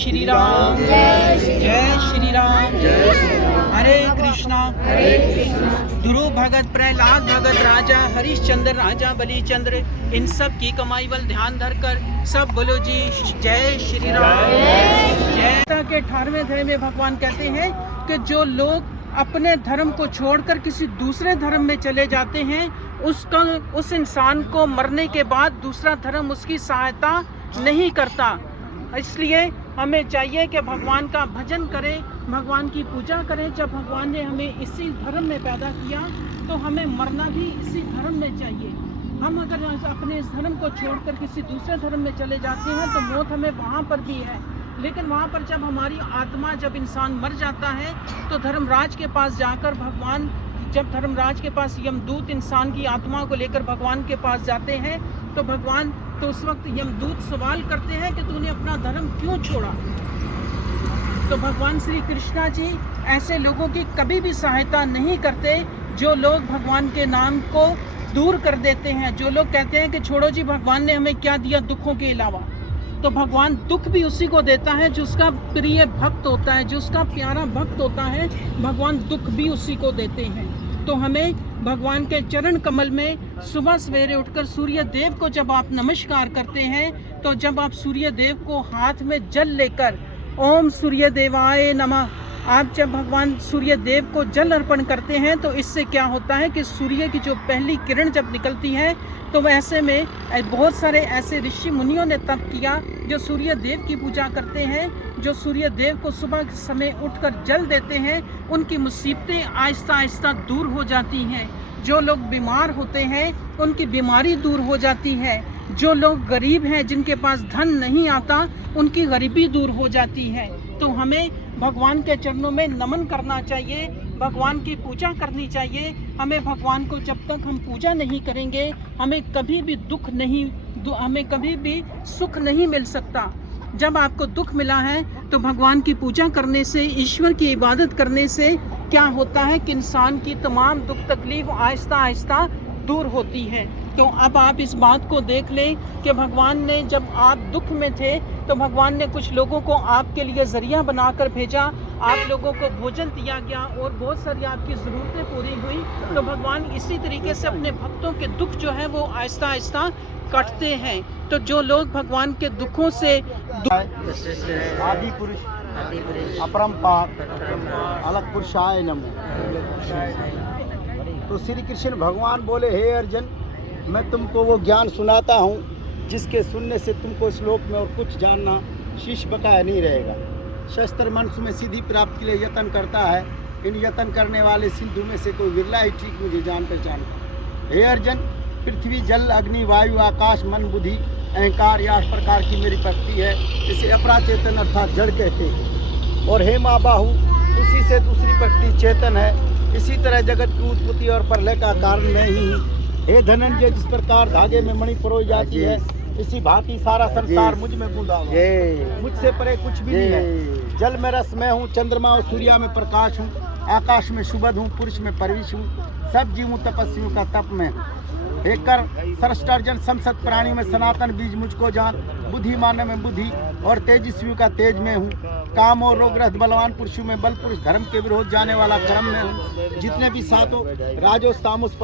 श्री राम, जय श्री राम, हरे कृष्णा। ध्रुव भगत, प्रहलाद भगत, राजा हरिश्चंद्र, राजा बलिचंद्र, इन सब की कमाई बल ध्यान धरकर सब बोलो जी जय श्री राम, जय। के 18वें अध्याय में भगवान कहते हैं कि जो लोग अपने धर्म को छोड़कर किसी दूसरे धर्म में चले जाते हैं, उस इंसान को मरने के बाद दूसरा धर्म उसकी सहायता नहीं करता। इसलिए हमें चाहिए कि भगवान का भजन करें, भगवान की पूजा करें। जब भगवान ने हमें इसी धर्म में पैदा किया तो हमें मरना भी इसी धर्म में चाहिए। हम अगर अपने इस धर्म को छोड़कर किसी दूसरे धर्म में चले जाते हैं तो मौत हमें वहाँ पर भी है, लेकिन वहाँ पर जब हमारी आत्मा, जब इंसान मर जाता है तो धर्मराज के पास जाकर भगवान, जब धर्मराज के पास यमदूत इंसान की आत्मा को लेकर भगवान के पास जाते हैं तो भगवान, तो उस वक्त यमदूत सवाल करते हैं कि तूने अपना धर्म क्यों छोड़ा। तो भगवान श्री कृष्णा जी ऐसे लोगों की कभी भी सहायता नहीं करते जो लोग भगवान के नाम को दूर कर देते हैं, जो लोग कहते हैं कि छोड़ो जी, भगवान ने हमें क्या दिया दुखों के अलावा। तो भगवान दुख भी उसी को देता है जो उसका प्रिय भक्त होता है, जो उसका प्यारा भक्त होता है, भगवान दुख भी उसी को देते हैं। तो हमें भगवान के चरण कमल में सुबह सवेरे उठकर सूर्य देव को जब आप नमस्कार करते हैं, तो जब आप सूर्य देव को हाथ में जल लेकर ओम सूर्य देवाय नमः, आप जब भगवान सूर्य देव को जल अर्पण करते हैं तो इससे क्या होता है कि सूर्य की जो पहली किरण जब निकलती है तो ऐसे में बहुत सारे ऐसे ऋषि मुनियों ने तप किया जो सूर्य देव की पूजा करते हैं, जो सूर्य देव को सुबह के समय उठकर जल देते हैं, उनकी मुसीबतें आहिस्ता आहिस्ता दूर हो जाती हैं। जो लोग बीमार होते हैं उनकी बीमारी दूर हो जाती है। जो लोग गरीब हैं, जिनके पास धन नहीं आता, उनकी गरीबी दूर हो जाती है। तो हमें भगवान के चरणों में नमन करना चाहिए, भगवान की पूजा करनी चाहिए। हमें भगवान को जब तक हम पूजा नहीं करेंगे हमें कभी भी हमें कभी भी सुख नहीं मिल सकता। जब आपको दुख मिला है तो भगवान की पूजा करने से, ईश्वर की इबादत करने से क्या होता है कि इंसान की तमाम दुख तकलीफ आहिस्ता आहिस्ता दूर होती है। तो अब आप इस बात को देख लें कि भगवान ने, जब आप दुख में थे तो भगवान ने कुछ लोगों को आपके लिए ज़रिया बनाकर भेजा, आप लोगों को भोजन दिया गया और बहुत सारी आपकी ज़रूरतें पूरी हुई। तो भगवान इसी तरीके से अपने भक्तों के दुख जो है वो आहिस्ता आहिस्ता कटते हैं। तो जो लोग भगवान के दुखों से आदि पुरुष अपरंपार अलग पुरुषाय नमः। तो श्री कृष्ण भगवान बोले, हे अर्जुन, मैं तुमको वो ज्ञान सुनाता हूँ जिसके सुनने से तुमको श्लोक में और कुछ जानना शेष बकाया नहीं रहेगा। शस्त्र मनुष्य में सिद्धि प्राप्ति के लिए यत्न करता है, इन यत्न करने वाले सिद्धों में से कोई विरला ही ठीक मुझे जान पहचान। हे अर्जुन, पृथ्वी जल अग्नि वायु आकाश मन बुद्धि अहंकार या 8 प्रकार की मेरी प्रकृति है, इसे अपराचेतन अर्थात जड़ कहते हैं। और हे माँ बाहु, उसी से दूसरी प्रकृति चेतन है। इसी तरह जगत की उत्पत्ति और प्रलय का कारण मैं ही। हे धनंजय, जिस प्रकार धागे में मणि परोई जाती है, इसी भांति सारा संसार मुझ में बूंदा हुआ है। मुझसे परे कुछ भी नहीं है। जल में रस मैं हूँ, चंद्रमा और सूर्य में प्रकाश हूँ, आकाश में शुभद हूँ, पुरुष में परविश हूँ, सब जीवों तपस्वियों का तप में। हे कर सरष्टार्जन, संसद प्राणी में सनातन बीज मुझको जान, बुद्धिमान में बुद्धि और तेजस्वियों का तेज में हूँ, काम और रोग रहित बलवान पुरुषों में बल, पुरुष धर्म के विरोध जाने वाला कर्म में हूँ। जितने भी सातों राजोस तामस